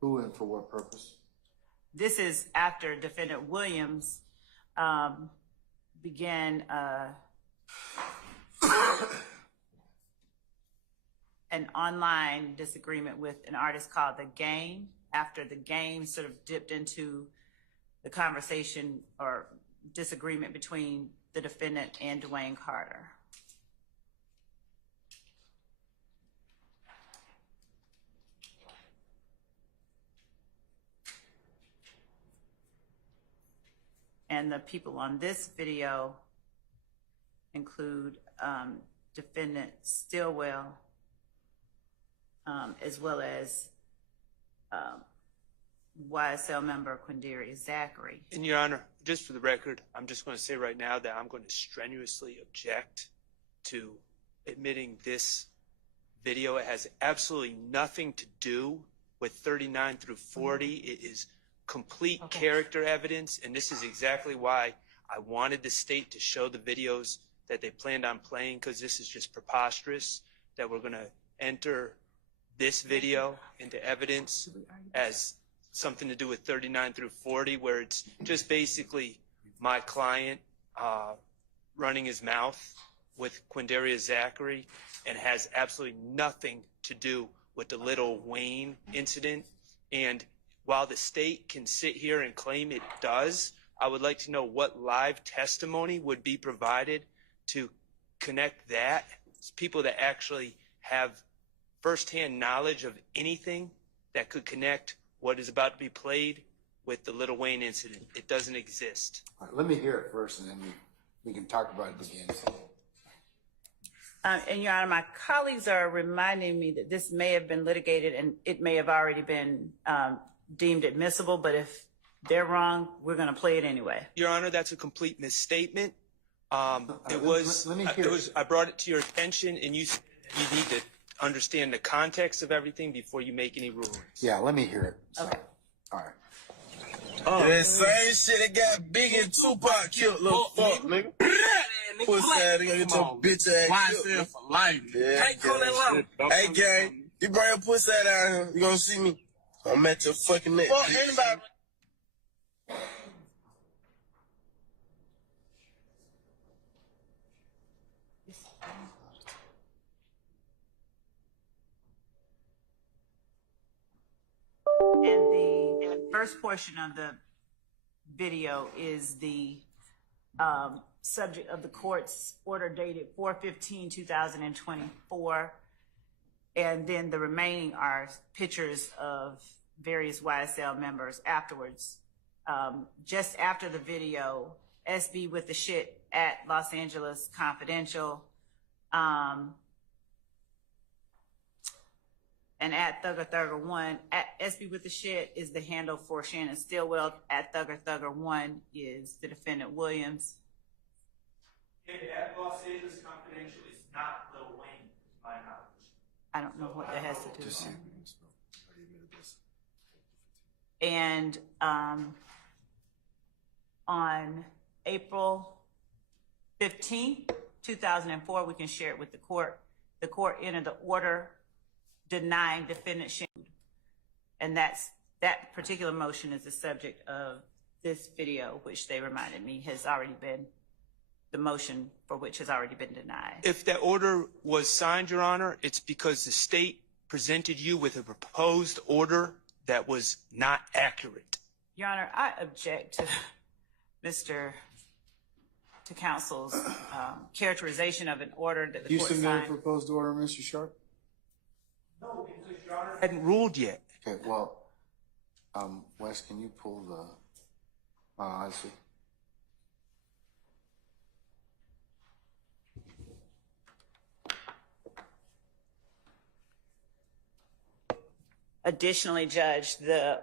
Who and for what purpose? This is after Defendant Williams began an online disagreement with an artist called The Game, after The Game sort of dipped into the conversation or disagreement between the defendant and Dwayne Carter. And the people on this video include Defendant Stillwell, as well as YSL member Quamarvious Zachary. And Your Honor, just for the record, I'm just going to say right now that I'm going to strenuously object to admitting this video. It has absolutely nothing to do with 39 through 40. It is complete character evidence, and this is exactly why I wanted the state to show the videos that they planned on playing, because this is just preposterous that we're going to enter this video into evidence as something to do with 39 through 40, where it's just basically my client running his mouth with Quamarvious Zachary and has absolutely nothing to do with the Lil Wayne incident. And while the state can sit here and claim it does, I would like to know what live testimony would be provided to connect that. It's people that actually have firsthand knowledge of anything that could connect what is about to be played with the Lil Wayne incident. It doesn't exist. All right, let me hear it first, and then we can talk about it again. And Your Honor, my colleagues are reminding me that this may have been litigated and it may have already been deemed admissible, but if they're wrong, we're going to play it anyway. Your Honor, that's a complete misstatement. I brought it to your attention, and you need to understand the context of everything before you make any rulings. Yeah, let me hear it. So, okay. All right. Oh. That same shit that got Biggie and Tupac killed, little fuck, nigga. Pussy ass, nigga, get your bitch ass killed. For life. Yeah, hey, gang, you bring your pussy ass down here, you gonna see me. I'm at your fucking neck. Fuck anybody. And the first portion of the video is the subject of the court's order dated 4/15/2024. And then the remaining are pictures of various YSL members afterwards. Just after the video, SB with the shit at Los Angeles Confidential, and at Thugger1, at SB with the shit is the handle for Shannon Stillwell. At Thugger1 is the defendant Williams. And at Los Angeles Confidential is not Lil Wayne, to my knowledge. I don't know what that has to do with him. And on April 15th, 2004, we can share it with the court. The court entered the order denying defendant Shannon. And that particular motion is the subject of this video, which they reminded me has already been, the motion for which has already been denied. If that order was signed, Your Honor, it's because the state presented you with a proposed order that was not accurate. Your Honor, I object to counsel's characterization of an order that the court signed. You submitted a proposed order, Mr. Schardt? No, because Your Honor hadn't ruled yet. Okay, well, Wes, can you pull the, I see. Additionally, Judge, the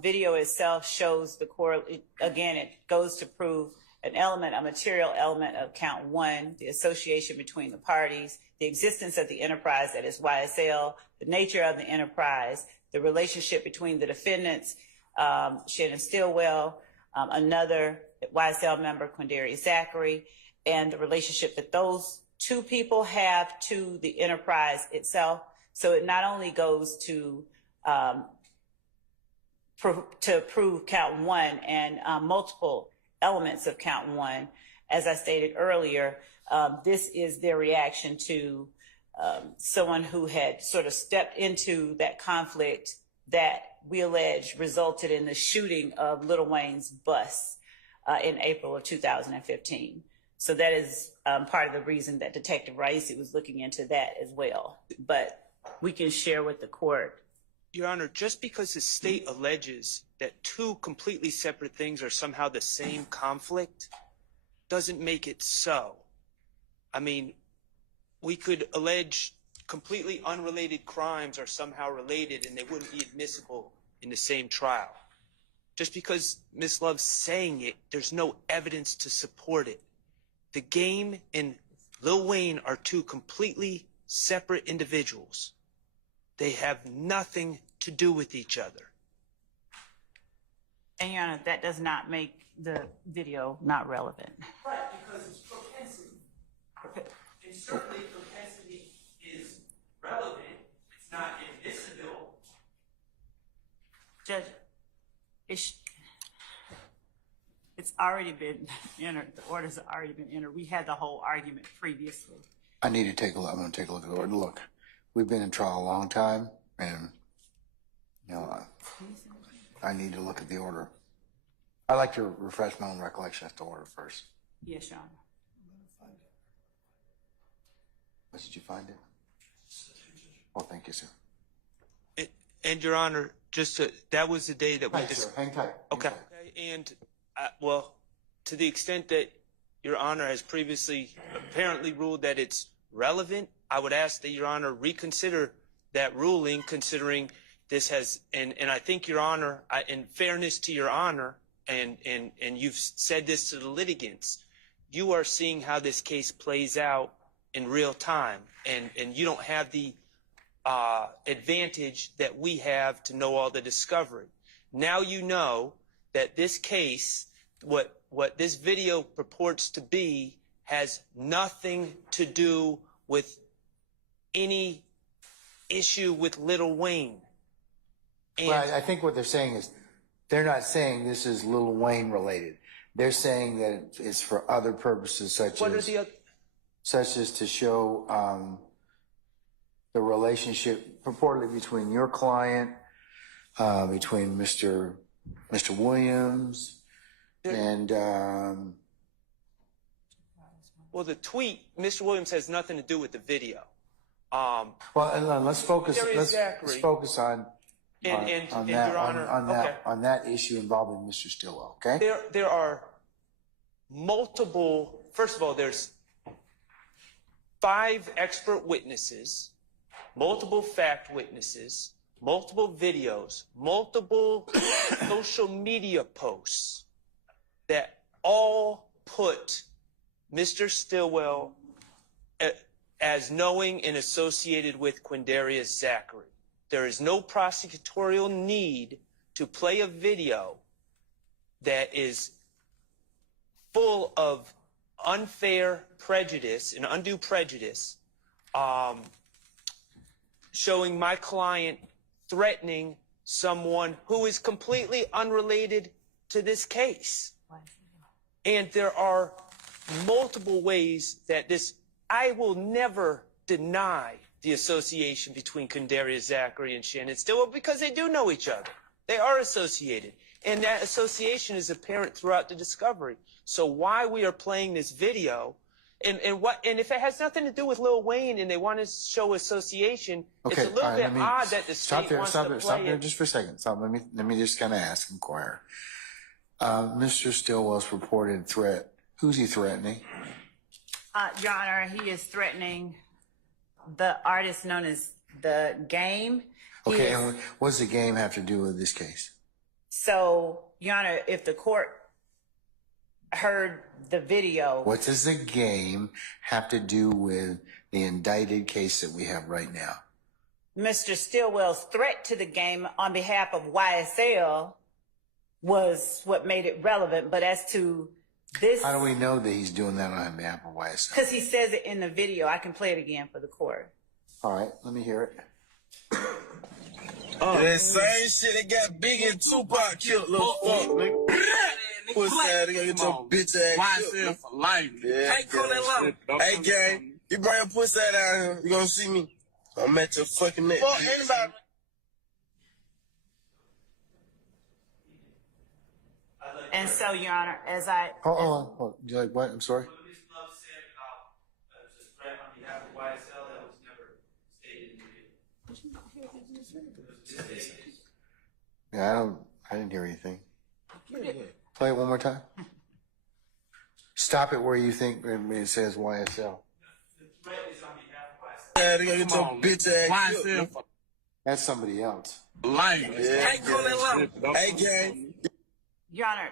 video itself shows the court, again, it goes to prove an element, a material element of count one, the association between the parties, the existence of the enterprise that is YSL, the nature of the enterprise, the relationship between the defendants, Shannon Stillwell, another YSL member, Quamarvious Zachary, and the relationship that those two people have to the enterprise itself. So it not only goes to to prove count one and multiple elements of count one. As I stated earlier, this is their reaction to someone who had sort of stepped into that conflict that we allege resulted in the shooting of Lil Wayne's bus in April of 2015. So that is part of the reason that Detective Raisi was looking into that as well. But we can share with the court. Your Honor, just because the state alleges that two completely separate things are somehow the same conflict doesn't make it so. I mean, we could allege completely unrelated crimes are somehow related and they wouldn't be admissible in the same trial. Just because Ms. Love's saying it, there's no evidence to support it. The Game and Lil Wayne are two completely separate individuals. They have nothing to do with each other. And Your Honor, that does not make the video not relevant. Right, because it's propensity. And certainly propensity is relevant. It's not admissible. Judge, it's already been entered. The orders have already been entered. We had the whole argument previously. I need to take a look. I'm going to take a look at the order. Look, we've been in trial a long time, and you know, I need to look at the order. I'd like to refresh my own recollection as to order first. Yes, Your Honor. Did you find it? Oh, thank you, sir. And Your Honor, that was the day that we Sir. Hang tight. Okay. And well, to the extent that Your Honor has previously apparently ruled that it's relevant, I would ask that Your Honor reconsider that ruling, considering this has, and I think Your Honor, in fairness to Your Honor, and you've said this to the litigants, you are seeing how this case plays out in real time, and you don't have the advantage that we have to know all the discovery. Now you know that this case, what this video purports to be, has nothing to do with any issue with Lil Wayne. And well, I think what they're saying is they're not saying this is Lil Wayne related. They're saying that it's for other purposes, such as to show the relationship purportedly between your client, between Mr. Williams, and well, the tweet, Mr. Williams has nothing to do with the video. well, and let's focus. Let's focus on that issue involving Mr. Stillwell. Okay. There are multiple. First of all, there's 5 expert witnesses, multiple fact witnesses, multiple videos, multiple social media posts that all put Mr. Stillwell as knowing and associated with Quamarvious Zachary. There is no prosecutorial need to play a video that is full of unfair prejudice and undue prejudice, showing my client threatening someone who is completely unrelated to this case. And there are multiple ways that I will never deny the association between Quamarvious Zachary and Shannon Stillwell, because they do know each other. They are associated. And that association is apparent throughout the discovery. So why we are playing this video, and if it has nothing to do with Lil Wayne and they want to show association, Okay, it's a little bit odd that the state wants to play it. Stop there just for a second. Let me just kind of inquire. Mr. Stillwell's reported threat. Who's he threatening? Your Honor, he is threatening the artist known as The Game. Okay, and what does The Game have to do with this case? So, Your Honor, if the court heard the video. What does The Game have to do with the indicted case that we have right now? Mr. Stillwell's threat to The Game on behalf of YSL was what made it relevant. But as to this... How do we know that he's doing that on behalf of YSL? Because he says it in the video. I can play it again for the court. All right, let me hear it. That same shit that got Biggie and Tupac killed, little fuck, nigga. Pussy ass, nigga, get your bitch ass killed. For life. Yeah. Hey, gang, you bring your pussy ass down here, you gonna see me. I'm at your fucking neck. Fuck anybody. And so, Your Honor, as I... Hold on. You like what? I'm sorry? What Ms. Love said about the threat on behalf of YSL, that was never stated in the video. Yeah, I didn't hear anything. Play it one more time. Stop it where you think it says YSL. The threat is on behalf of YSL. Yeah, they gonna get your bitch ass killed. That's somebody else. Life. Yeah. Hey, gang. Your Honor...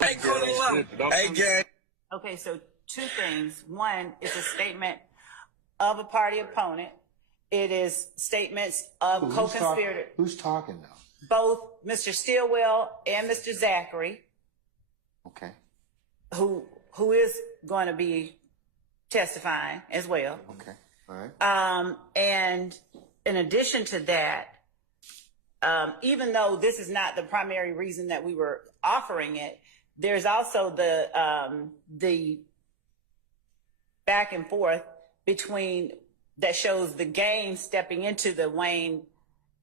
Hey, gang. Okay, so two things. One is a statement of a party opponent. It is statements of co-conspirators. Who's talking now? Both Mr. Stillwell and Mr. Zachary, Okay. who is going to be testifying as well. Okay. All right. And in addition to that, even though this is not the primary reason that we were offering it, there's also the back and forth between that shows the game stepping into the Wayne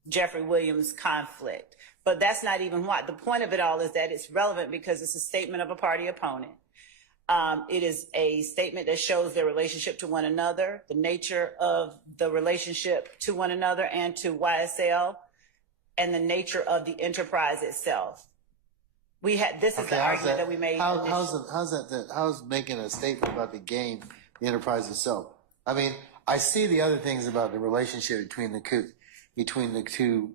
Jeffrey Williams conflict. But that's not even what the point of it all is, that it's relevant because it's a statement of a party opponent. It is a statement that shows their relationship to one another, the nature of the relationship to one another and to YSL, and the nature of the enterprise itself. This is the argument that we made. How's making a statement about the game, the enterprise itself? I mean, I see the other things about the relationship between the two,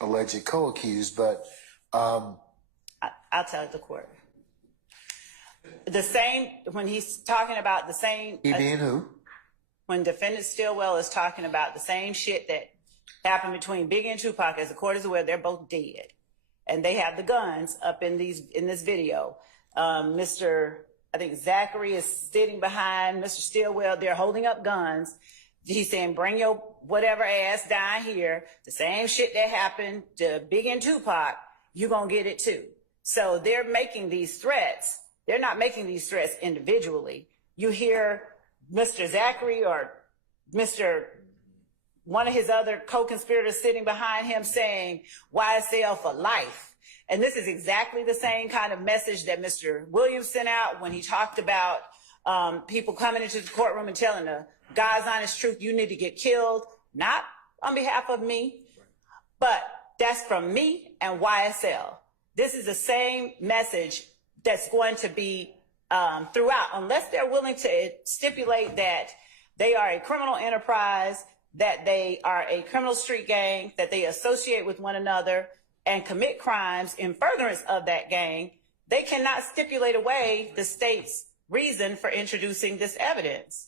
alleged co-accused, but I'll tell the court. The same when he's talking about the same. He being who? When defendant Stillwell is talking about the same shit that happened between Biggie and Tupac, as the court is aware, they're both dead. And they have the guns up in this video. I think Zachary is sitting behind Mr. Stillwell. They're holding up guns. He's saying, bring your whatever ass down here. The same shit that happened to Biggie and Tupac, you're going to get it too. So they're making these threats. They're not making these threats individually. You hear Mr. Zachary or one of his other co-conspirators sitting behind him saying, YSL for life. And this is exactly the same kind of message that Mr. Williams sent out when he talked about people coming into the courtroom and telling the God's honest truth, you need to get killed, not on behalf of me, but that's from me and YSL. This is the same message that's going to be throughout, unless they're willing to stipulate that they are a criminal enterprise, that they are a criminal street gang, that they associate with one another and commit crimes in furtherance of that gang. They cannot stipulate away the state's reason for introducing this evidence.